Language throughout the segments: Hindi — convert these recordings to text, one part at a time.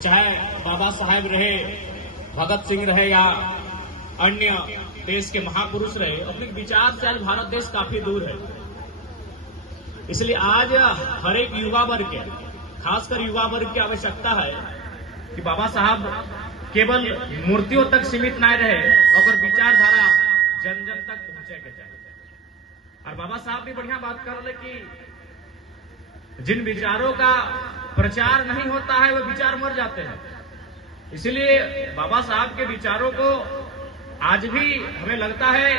चाहे बाबा साहेब रहे, भगत सिंह रहे या अन्य देश के महापुरुष रहे, अपने विचार से आज भारत देश काफी दूर है। इसलिए आज हर एक युवा वर्ग के, खासकर युवा वर्ग की आवश्यकता है कि बाबा साहब केवल मूर्तियों तक सीमित न रहे और विचारधारा जन जन तक पहुंचे के चाहिए। और बाबा साहब भी बढ़िया बात कर रहे कि जिन विचारों का प्रचार नहीं होता है वो विचार मर जाते हैं। इसलिए बाबा साहब के विचारों को आज भी हमें लगता है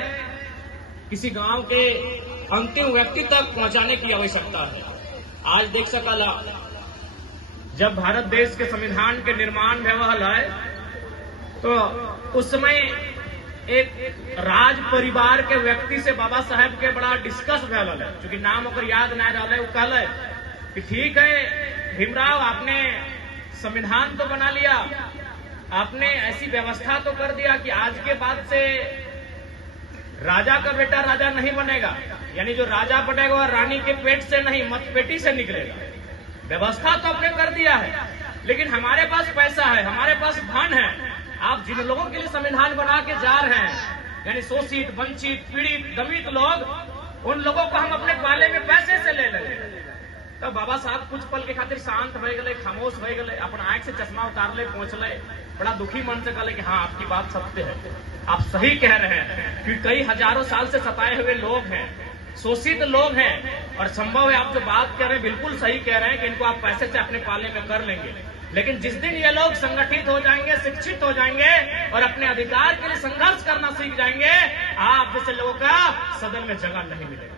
किसी गांव के अंतिम व्यक्ति तक पहुंचाने की आवश्यकता है। आज देख सकला जब भारत देश के संविधान के निर्माण भयल है तो उस समय एक राज परिवार के व्यक्ति से बाबा साहेब के बड़ा डिस्कस भयल है, चूंकि नाम ओकर याद ना रहा है। वो कहले कि ठीक है भीमराव, आपने संविधान तो बना लिया, आपने ऐसी व्यवस्था तो कर दिया कि आज के बाद से राजा का बेटा राजा नहीं बनेगा, यानी जो राजा बनेगा वह रानी के पेट से नहीं मतपेटी से निकलेगा। व्यवस्था तो आपने कर दिया है, लेकिन हमारे पास पैसा है, हमारे पास धन है। आप जिन लोगों के लिए संविधान बना के जा रहे हैं, यानी शोषित, वंचित, पीड़ित, दमित लोग, उन लोगों को हम अपने पाले में पैसे से ले लेंगे। तो बाबा साहब कुछ पल के खातिर शांत हो गए, खामोश हो गए, अपन आंख से चश्मा उतार ले, पहुंच ले, बड़ा दुखी मन से कहले कि हाँ आपकी बात सत्य है, आप सही कह रहे हैं कि कई हजारों साल से सताए हुए लोग हैं, शोषित लोग हैं, और संभव है आप जो बात कह रहे हैं बिल्कुल सही कह रहे हैं कि इनको आप पैसे से अपने पाले में कर लेंगे। लेकिन जिस दिन ये लोग संगठित हो जाएंगे, शिक्षित हो जाएंगे और अपने अधिकार के लिए संघर्ष करना सीख जाएंगे, आप जैसे लोगों का सदन में जगह नहीं मिलेगा।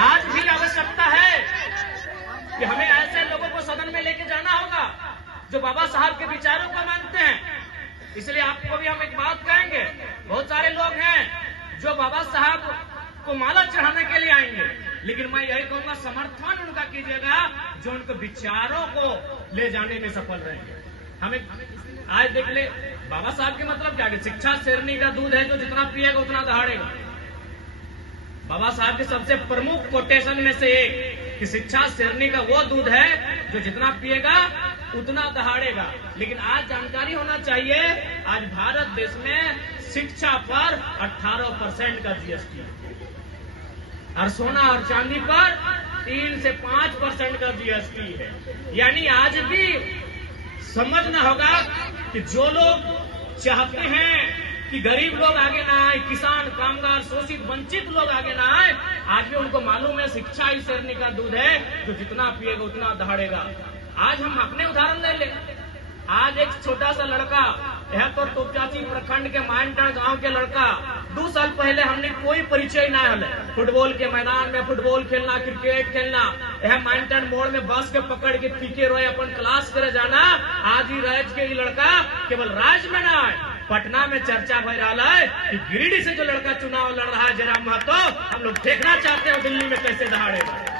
आज भी आवश्यकता है कि हमें ऐसे लोगों को सदन में लेके जाना होगा जो बाबा साहब के विचारों को मानते हैं। इसलिए आपको भी हम एक बात कहेंगे, बहुत सारे लोग हैं जो बाबा साहब को माला चढ़ाने के लिए आएंगे, लेकिन मैं यही कहूंगा समर्थन उनका कीजिएगा जो उनको विचारों को ले जाने में सफल रहेंगे। हमें आज देख ले बाबा साहब के मतलब क्या है, शिक्षा शेरनी का दूध है, जो जितना पिएगा उतना दहाड़ेगा। बाबा साहब के सबसे प्रमुख कोटेशन में से एक कि शिक्षा शेरनी का वो दूध है जो जितना पिएगा उतना दहाड़ेगा। लेकिन आज जानकारी होना चाहिए, आज भारत देश में शिक्षा पर 18% का जीएसटी है और सोना और चांदी पर 3 से 5% का जीएसटी है। यानी आज भी समझना होगा कि जो लोग चाहते हैं कि गरीब लोग आगे ना आए, किसान, कामगार, शोषित, वंचित लोग आगे ना आए, आज भी उनको मालूम है शिक्षा ही शेरनी का दूध है जो जितना पिएगा उतना दहाड़ेगा। आज हम अपने उदाहरण ले लें। आज एक छोटा सा लड़का, यह तो तोपचाची प्रखंड के मानटाण गांव के लड़का, 2 साल पहले हमने कोई परिचय ना हले, फुटबॉल के मैदान में फुटबॉल खेलना, क्रिकेट खेलना, यह मानटाण मोड़ में बस के पकड़ के पीके रोए अपन क्लास करे जाना। आज ही राज के लड़का केवल राज्य में ना आए, पटना में चर्चा हो रहा है कि गिरिडीह से जो लड़का चुनाव लड़ रहा है जयराम महतो, हम लोग देखना चाहते हैं दिल्ली में कैसे दहाड़ेगा।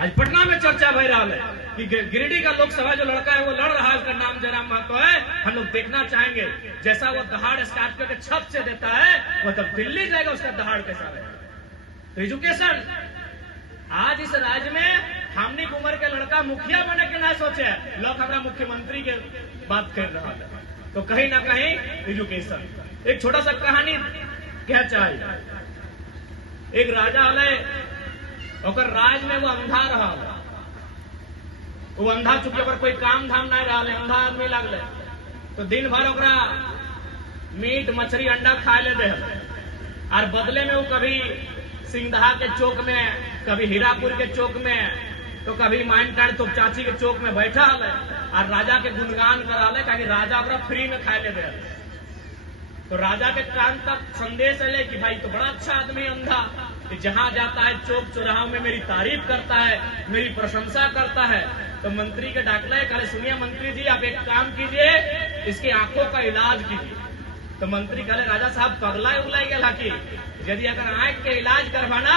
आज पटना में चर्चा हो रहा है कि गिरिडीह का लोकसभा जो लड़का है वो लड़ रहा है, उसका नाम जयराम महतो है। हम लोग देखना चाहेंगे जैसा वो दहाड़ स्टार्ट करके छत से देता है, वो तब दिल्ली जाएगा, उसका दहाड़ कैसा रहेगा। तो एजुकेशन आज इस राज्य में हमने उम्र के लड़का मुखिया बने के ना सोचे, लोग हमारा मुख्यमंत्री के बात कर रहा है। तो कहीं ना कहीं एजुकेशन। एक छोटा सा कहानी क्या चाहिए, एक राजा है, और राज में वो अंधा रहा, वो अंधा चुके पर कोई काम धाम नहीं रहा, अंधा आदमी लगले, तो दिन भर ओकरा मीट मछली अंडा खाए ले दे, और बदले में वो कभी सिंगदहा के चौक में, कभी हीरापुर के चौक में, तो कभी माइनटाण तोपचाची के चौक में बैठा है और राजा के गुणगान करा ले, ताकि राजा अपना फ्री में खाए ले दे। तो राजा के कान तक संदेश ले कि भाई तो बड़ा अच्छा आदमी अंधा, कि जहां जाता है चौक चौराहों में मेरी तारीफ करता है, मेरी प्रशंसा करता है। तो मंत्री के डाकला है, कहे सुनिए मंत्री जी आप एक काम कीजिए, इसकी आंखों का इलाज कीजिए। तो मंत्री कहे राजा साहब पगला उगला गया कि यदि अगर आंख के इलाज करवाना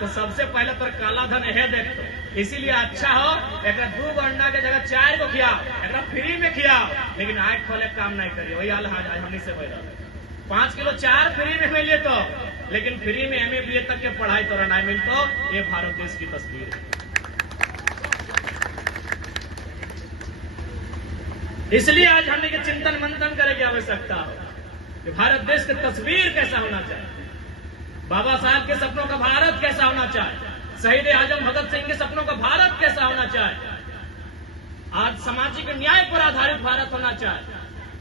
तो सबसे पहले तो काला धन है देखो, इसीलिए अच्छा हो एक 2 अंडा के जगह 4 को खिया, एक फ्री में खिया, लेकिन आंख खोले काम नहीं करिए। वही हाल हमने से 5 किलो 4 फ्री में मिले तो, लेकिन फ्री में MA BA तक के पढ़ाई तो नहीं मिलता। ये भारत देश की तस्वीर है। इसलिए आज हमने के चिंतन मंथन करे की आवश्यकता हो कि भारत देश की तस्वीर कैसा होना चाहिए, बाबा साहब के सपनों का भारत कैसा होना चाहिए, शहीद आजम भगत सिंह के सपनों का भारत कैसा होना चाहिए। आज सामाजिक न्याय पर आधारित भारत होना चाहिए,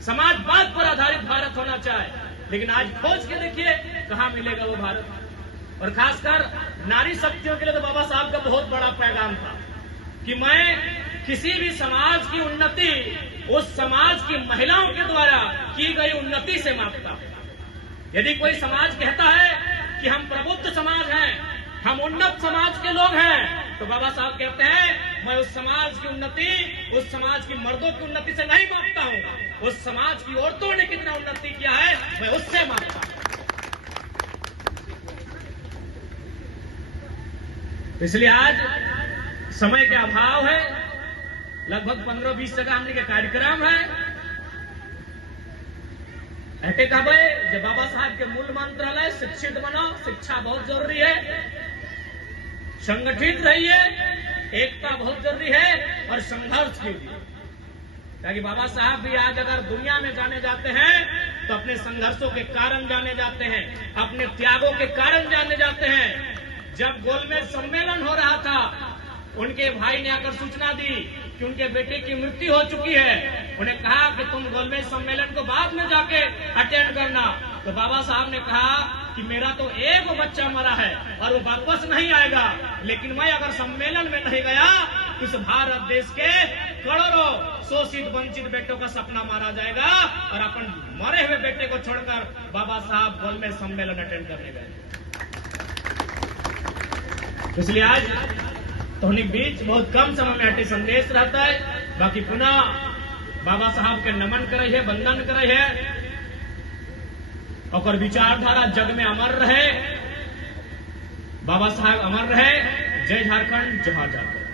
समाजवाद पर आधारित भारत होना चाहिए। लेकिन आज खोज के देखिए कहां मिलेगा वो भारत। और खासकर नारी शक्तियों के लिए तो बाबा साहब का बहुत बड़ा पैगाम था कि मैं किसी भी समाज की उन्नति उस समाज की महिलाओं के द्वारा की गई उन्नति से मापता हूं। यदि कोई समाज कहता है कि हम प्रबुद्ध समाज हैं, हम उन्नत समाज के लोग हैं, तो बाबा साहब कहते हैं मैं उस समाज की उन्नति उस समाज की मर्दों की उन्नति से नहीं मापता हूं, उस समाज की औरतों ने कितना उन्नति किया है मैं उससे मापता हूं। इसलिए आज समय के अभाव है, लगभग 15-20 जगह हमने के कार्यक्रम है। ऐसे कब जब बाबा साहब के मूल मंत्रालय शिक्षित बनो, शिक्षा बहुत जरूरी है, संगठित रहिए, एकता बहुत जरूरी है और संघर्ष कीजिए। ताकि बाबा साहब भी आज अगर दुनिया में जाने जाते हैं तो अपने संघर्षों के कारण जाने जाते हैं, अपने त्यागों के कारण जाने जाते हैं। जब गोलमेज सम्मेलन हो रहा था, उनके भाई ने आकर सूचना दी कि उनके बेटे की मृत्यु हो चुकी है। उन्हें कहा कि तुम गोलमेज सम्मेलन को बाद में जाके अटेंड करना। तो बाबा साहब ने कहा कि मेरा तो एक बच्चा मरा है और वो वापस नहीं आएगा, लेकिन मैं अगर सम्मेलन में नहीं गया तो इस भारत देश के करोड़ों शोषित वंचित बेटों का सपना मारा जाएगा और अपन मरे हुए बेटे को छोड़कर बाबा साहब गोलमेज सम्मेलन अटेंड करने गए। इसलिए आज तो उन्हीं बीच बहुत कम समय में अटे संदेश रहता है। बाकी पुनः बाबा साहब के नमन करे है, वंदन करे है और विचारधारा जग में अमर रहे। बाबा साहब अमर रहे। जय झारखंड, जय झारखंड।